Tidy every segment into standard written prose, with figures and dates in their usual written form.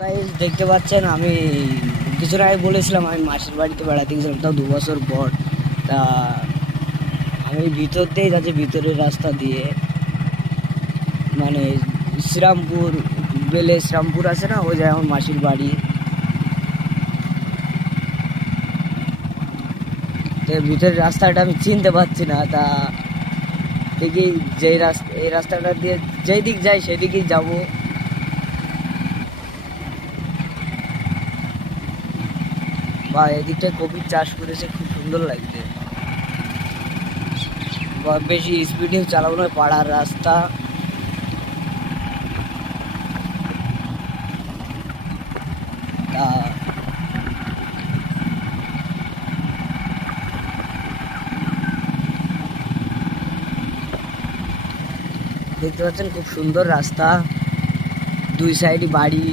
Guys দেখতে পাচ্ছেন আমি কিছুদিন আগে বলেছিলাম আমি মাসির বাড়িতে বেড়াতে গেছিলাম, তাও 2 বছর পর। তা আমি ভিতর দিয়েই যাচ্ছি, ভিতরের রাস্তা দিয়ে, মানে শ্রীরামপুর, বেলে শ্রীরামপুর আছে না, ওই যায় আমার মাসির বাড়ি। তো ভিতরের রাস্তাটা আমি চিনতে পারছি না। তা দেখি যেই রাস্তা, এই রাস্তাটা দিয়ে যেই দিক যাই সেদিকেই যাবো। বা এদিকটায় কপির চাষ করেছে, খুব সুন্দর লাগছে। বা বেশি স্পিডেও চালাবো না, পাড়ার রাস্তা। তা দেখতে পাচ্ছেন খুব সুন্দর রাস্তা, দুই সাইডই বাড়ি।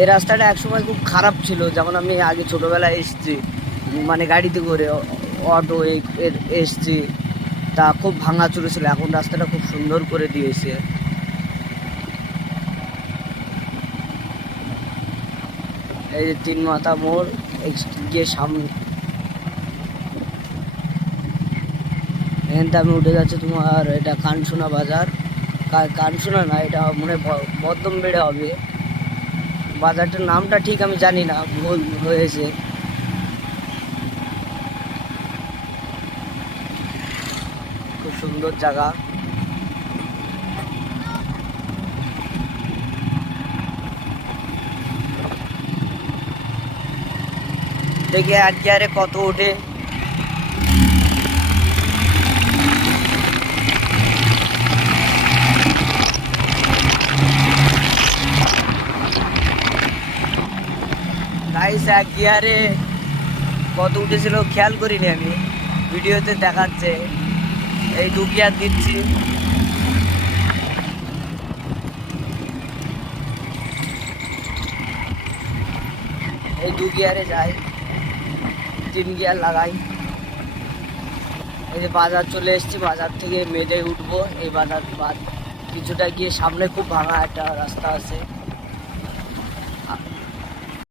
এই রাস্তাটা একসময় খুব খারাপ ছিল, যেমন আমি আগে ছোটোবেলায় এসেছি, মানে গাড়িতে করে, অটো এসছি, তা খুব ভাঙাচুরে ছিল। এখন রাস্তাটা খুব সুন্দর করে দিয়েছে। এই যে 3 মাথা মোড়, গিয়ে সামনে এখান থেকে আমি উঠে যাচ্ছি তোমার, এটা কানসোনা বাজার। কানসোনা না, এটা মনে হয় বদ্দমবেড়ে হবে। বাজারটার নামটা ঠিক আমি জানি না, ভুল হয়েছে। খুব সুন্দর জায়গা। দেখি এক গিয়ারে কত ওঠে। গাইস এক গিয়ারে কত উঠেছিল খেয়াল করিনি আমি, ভিডিওতে দেখাচ্ছে। এই 2 গিয়ার দিচ্ছি। এই 2 গিয়ারে যাই, 3 গিয়ার লাগাই। এই যে বাজার চলে এসেছি, বাজার থেকে মেলে উঠবো। এই বাজার কিছুটা গিয়ে সামনে খুব ভাঙা একটা রাস্তা আছে।